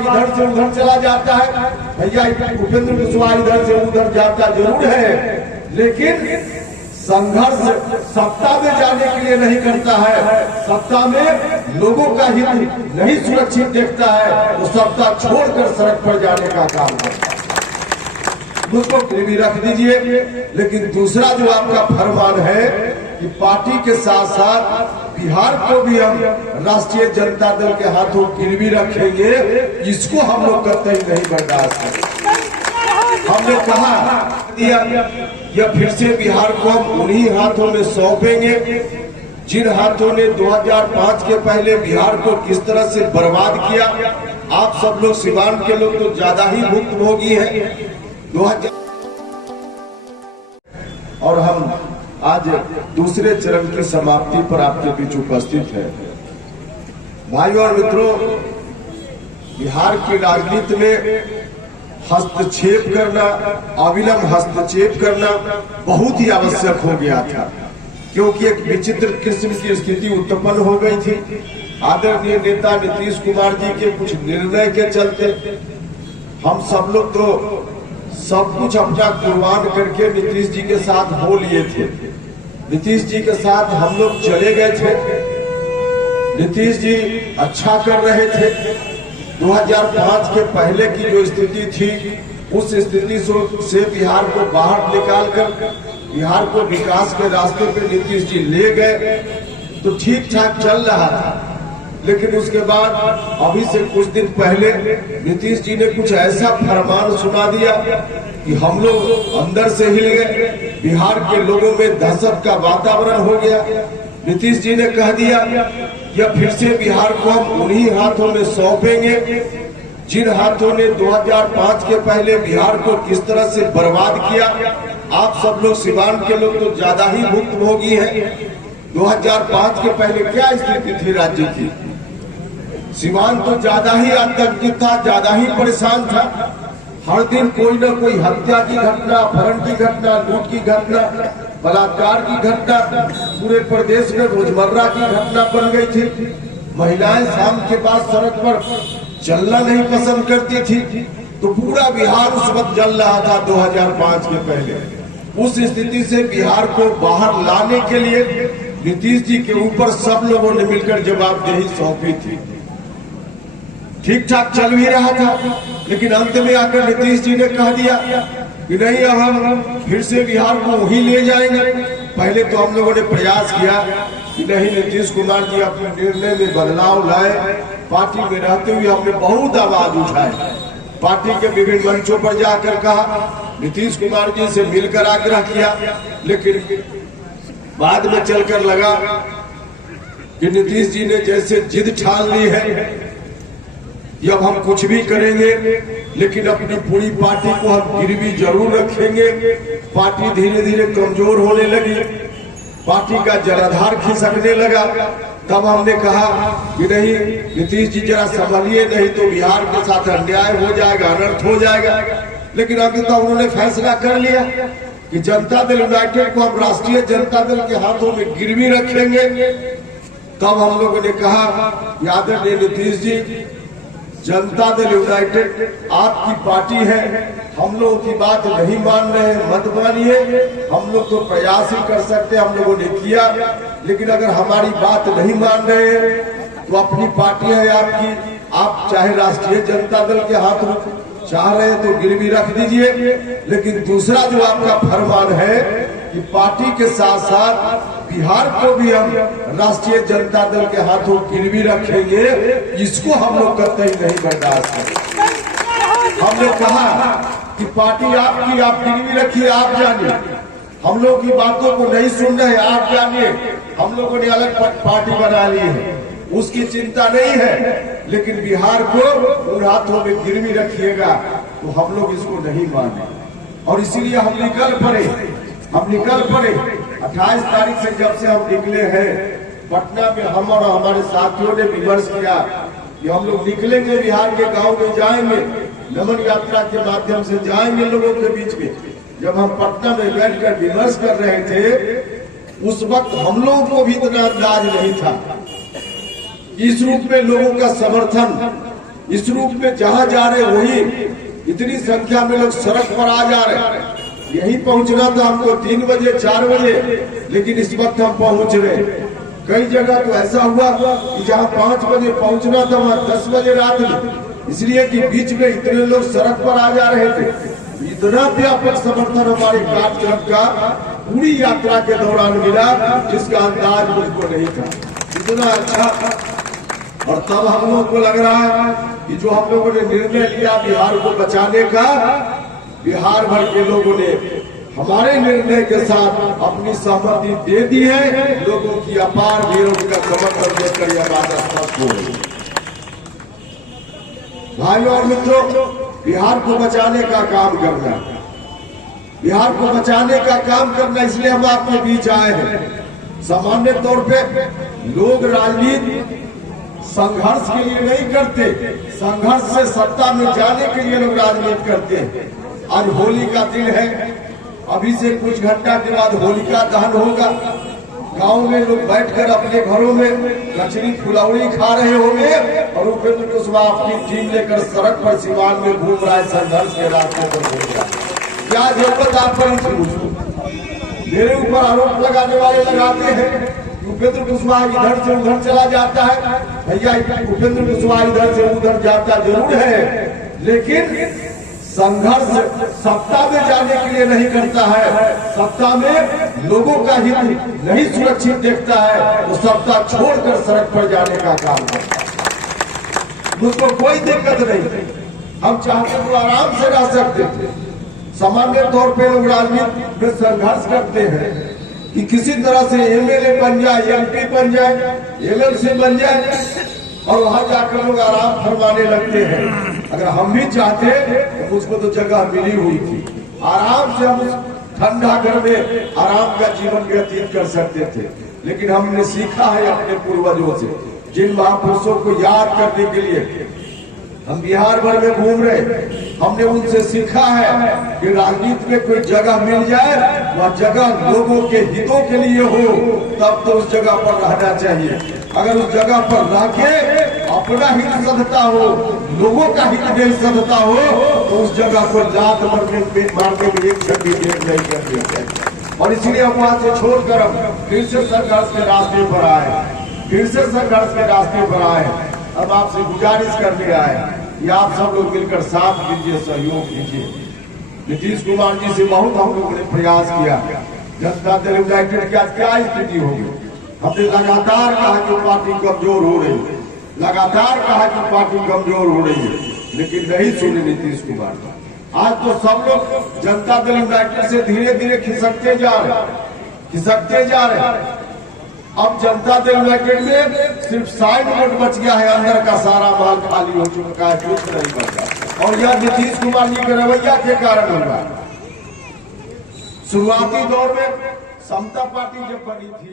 इधर से उधर चला जाता है। भैया उपेंद्र कुशवाहा इधर से उधर जाता जरूर है, लेकिन संघर्ष सत्ता में जाने के लिए नहीं करता है। सत्ता में लोगों का हित नहीं सुरक्षित देखता है तो सत्ता छोड़कर सड़क पर जाने का काम करता है। मुझको भी रख दीजिए, लेकिन दूसरा जो आपका फरमान है कि पार्टी के साथ साथ बिहार को भी हम राष्ट्रीय जनता दल के हाथों गिरवी रखेंगे, इसको हम लोग कतई नहीं बर्दाश्त करेंगे। हमने कहा यह फिर से बिहार को हम उन्हीं हाथों में सौंपेंगे जिन हाथों ने 2005 के पहले बिहार को किस तरह से बर्बाद किया। आप सब लोग सिवान के लोग तो ज्यादा ही भुक्तभोगी हैं। 2000 और हम आज दूसरे चरण की समाप्ति पर आपके बीच उपस्थित है। भाइयों और मित्रों, बिहार की राजनीति में हस्तक्षेप करना, अविलंब हस्तक्षेप करना बहुत ही आवश्यक हो गया था, क्योंकि एक विचित्र किस्म की स्थिति उत्पन्न हो गई थी। आदरणीय नेता नीतीश कुमार जी के कुछ निर्णय के चलते हम सब लोग तो सब कुछ अपना कुर्बान करके नीतीश जी के साथ हो लिए थे। नीतीश जी के साथ हम लोग चले गए थे। नीतीश जी अच्छा कर रहे थे। 2005 के पहले की जो स्थिति थी, उस स्थिति से बिहार को बाहर निकालकर बिहार को विकास के रास्ते पे नीतीश जी ले गए तो ठीक ठाक चल रहा था। लेकिन उसके बाद अभी से कुछ दिन पहले नीतीश जी ने कुछ ऐसा फरमान सुना दिया कि हम लोग अंदर से हिल गए। बिहार के लोगों में दहशत का वातावरण हो गया। नीतीश जी ने कह दिया या फिर से बिहार को हम उन्हीं हाथों में सौंपेंगे जिन हाथों ने 2005 के पहले बिहार को किस तरह से बर्बाद किया। आप सब लोग सिवान के लोग तो ज्यादा ही भुक्तभोगी हैं। 2005 के पहले क्या स्थिति थी राज्य की? सिवान तो ज्यादा ही आतंकित था, ज्यादा ही परेशान था। हर दिन कोई न कोई हत्या की घटना, अपहरण की घटना, लूट की घटना, बलात्कार की घटना पूरे प्रदेश में रोजमर्रा की घटना बन गई थी। महिलाएं शाम के बाद सड़क पर चलना नहीं पसंद करती थी। तो पूरा बिहार उस वक्त जल रहा था 2005 के पहले। उस स्थिति से बिहार को बाहर लाने के लिए नीतीश जी के ऊपर सब लोगों ने मिलकर जवाबदेही सौंपी थी। ठीक ठाक चल भी रहा था, लेकिन अंत में आकर नीतीश जी ने कह दिया कि नहीं, अब हम फिर से बिहार को वहीं ले जाएंगे। पहले तो हम लोगों ने प्रयास किया कि नहीं, नीतीश कुमार जी अपने निर्णय में बदलाव लाए। पार्टी में रहते हुए हमने बहुत आवाज उठाई। पार्टी के विभिन्न मंचों पर जाकर कहा, नीतीश कुमार जी से मिलकर आग्रह किया, लेकिन बाद में चलकर लगा कि नीतीश जी ने जैसे जिद ठान ली है कि अब हम कुछ भी करेंगे, लेकिन अपनी पूरी पार्टी को हम गिरवी जरूर रखेंगे। पार्टी धीरे धीरे कमजोर होने लगी, पार्टी का जलाधार खिसकने लगा। तब हमने कहा कि नहीं, नीतीश जी जरा संभलिए, नहीं तो बिहार के साथ अन्याय हो जाएगा, अनर्थ हो जाएगा। लेकिन अभी तो उन्होंने फैसला कर लिया कि जनता दल यूनाइटेड को हम राष्ट्रीय जनता दल के हाथों में गिरवी रखेंगे। तब हम लोगों ने कहा, आदरणीय नीतीश जी, जनता दल यूनाइटेड आपकी पार्टी है, हम लोगों की बात नहीं मान रहे हैं, मत मानिए। हम लोग तो प्रयास ही कर सकते हैं, हम लोगों ने किया, लेकिन अगर हमारी बात नहीं मान रहे हैं तो अपनी पार्टी है आपकी, आप चाहे राष्ट्रीय जनता दल के हाथों चाह रहे हैं तो गिरवी रख दीजिए। लेकिन दूसरा जो आपका फरमान है कि पार्टी के साथ साथ बिहार को भी हम राष्ट्रीय जनता दल के हाथों गिरवी रखेंगे, इसको हम लोग कतई नहीं बर्दाश्त करेंगे। हमने कहा कि पार्टी आपकी, आप गिरवी रखिए, आप जानिए, हम लोग की बातों को नहीं सुन रहे, आप जानिए। हम लोगों ने अलग पार्टी बना ली है, उसकी चिंता नहीं है, लेकिन बिहार को उन हाथों में गिरवी रखिएगा तो हम लोग इसको नहीं माने। और इसीलिए हम निकल पड़े। 28 तारीख से जब से हम निकले हैं पटना में, हम और हमारे साथियों ने विमर्श किया कि हम लोग निकलेंगे, बिहार के गांव में जाएंगे, नमन यात्रा के माध्यम से जाएंगे लोगों के बीच में। जब हम पटना में बैठकर विमर्श कर रहे थे, उस वक्त हम लोगों को भी इतना अंदाज नहीं था। इस रूप में लोगों का समर्थन इस रूप में जहां जा रहे वही इतनी संख्या में लोग सड़क पर आ जा रहे हैं। यही पहुंचना था हमको 3 बजे 4 बजे, लेकिन इस वक्त हम पहुंच रहे। कई जगह तो ऐसा हुआ कि जहां 5 बजे पहुंचना था वहां 10 बजे रात में, इसलिए कि बीच में इतने लोग सड़क पर आ जा रहे थे। इतना व्यापक समर्थन हमारे कार्यक्रम का पूरी यात्रा के दौरान मिला जिसका अंदाज मुझको नहीं था। इतना अच्छा। और तब हम लोगों को लग रहा है कि जो हम लोगों ने निर्णय लिया बिहार को बचाने का, बिहार भर के लोगों ने हमारे निर्णय के साथ अपनी सहमति दे दी है। लोगों की अपार भीड़ का समर्थन देकर यह बात स्पष्ट हो रही है। भाइयों और मित्रों, बिहार को बचाने का काम करना, बिहार को बचाने का काम करना, इसलिए हम आपके बीच आए हैं। सामान्य तौर पे लोग राजनीति संघर्ष के लिए नहीं करते, संघर्ष से सत्ता में जाने के लिए लोग राजनीति करते हैं। आज होली का दिन है, अभी से कुछ घंटा के बाद होलिका दहन होगा। गांव में लोग बैठकर अपने घरों में कचरी फुलौड़ी खा रहे होंगे और उपेंद्र कुशवाहा अपनी टीम लेकर सड़क पर सीवान में घूम रहा है, संघर्ष के रास्ते पर घूम रहा है। क्या जरूरत आप पर थी? मेरे ऊपर आरोप लगाने वाले लगाते हैं उपेंद्र कुशवाहा इधर से उधर चला जाता है। भैया, उपेंद्र कुशवाहा इधर से उधर जाता जरूर है, लेकिन संघर्ष सत्ता में जाने के लिए नहीं करता है। सत्ता में लोगों का हित नहीं सुरक्षित देखता है तो सत्ता छोड़कर सड़क पर जाने का काम करता है। मुझको कोई दिक्कत नहीं, हम चाहते तो आराम से रह सकते थे। सामान्य तौर पे लोग राजनीति में संघर्ष करते हैं कि किसी तरह से एमएलए बन जाए, एमपी बन जाए, एमएलसी बन जाए और वहां जाकर लोग आराम फरमाने लगते हैं। अगर हम भी चाहते तो मुझको तो जगह मिली हुई थी, आराम से हम उस ठंडा घर में आराम का जीवन व्यतीत कर सकते थे। लेकिन हमने सीखा है अपने पूर्वजों से, जिन महापुरुषों को याद करने के लिए हम बिहार भर में घूम रहे, हमने उनसे सीखा है कि राजनीति में कोई जगह मिल जाए, वह जगह लोगों के हितों के लिए हो, तब तो उस जगह पर रहना चाहिए। अगर उस जगह पर रह के अपना हित सधता हो, लोगों का हित नहीं सधता हो, तो उस जगह को लात मारने में एक क्षति देर नहीं करनी चाहिए। और इसलिए हम वहां से छोड़कर हम फिर से संघर्ष के रास्ते पर आए, फिर से संघर्ष के रास्ते पर आए। अब आपसे गुजारिश करने आए कि आप सब लोग मिलकर साथ दीजिए, सहयोग दीजिए। नीतीश कुमार जी से बहुत हम लोगों ने प्रयास किया, जनता दल यूनाइटेड की आज क्या स्थिति होगी। हमने लगातार कहा कि पार्टी कमजोर हो रही है, लगातार कहा कि पार्टी कमजोर हो रही है, लेकिन नहीं सुने नीतीश कुमार। आज तो सब लोग जनता दल यूनाइटेड से धीरे धीरे खिसकते जा रहे। अब जनता दल यूनाइटेड में सिर्फ साइड वोट बच गया है, अंदर का सारा माल खाली हो चुका है, कुछ नहीं बचा। और यह नीतीश कुमार जी के रवैया के कारण होगा। शुरुआती दौर में समता पार्टी जब बनी थी